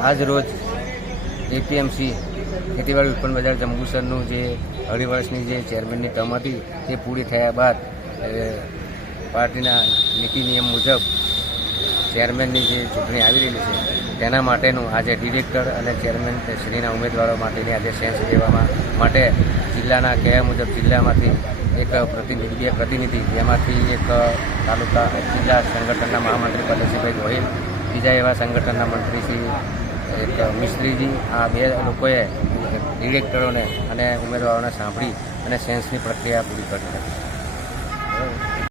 આજ રોજ એપીએમસી ખેતીવાડી ઉત્પન્ન બજાર જંબુસરનું જે અઢી વર્ષની જે ચેરમેનની ટર્મ હતી તે પૂરી થયા બાદ પાર્ટીના નીતિ નિયમ મુજબ ચેરમેનની જે ચૂંટણી આવી રહી છે તેના માટેનું આજે ડિરેક્ટર અને ચેરમેન શ્રીના ઉમેદવારો માટેની આજે સેન્સ દેવામાં માટે જિલ્લાના કહેવા મુજબ જિલ્લામાંથી એક બે પ્રતિનિધિ જેમાંથી એક તાલુકા જિલ્લા સંગઠનના મહામંત્રી પરેશભાઈ ગોહિલ, બીજા એવા સંગઠનના મંત્રી શ્રી મિસ્ત્રીજી, આ બે લોકોએ ડિરેક્ટરોને અને ઉમેદવારોને સાંભળી અને સેન્સની પ્રક્રિયા પૂરી કરી હતી.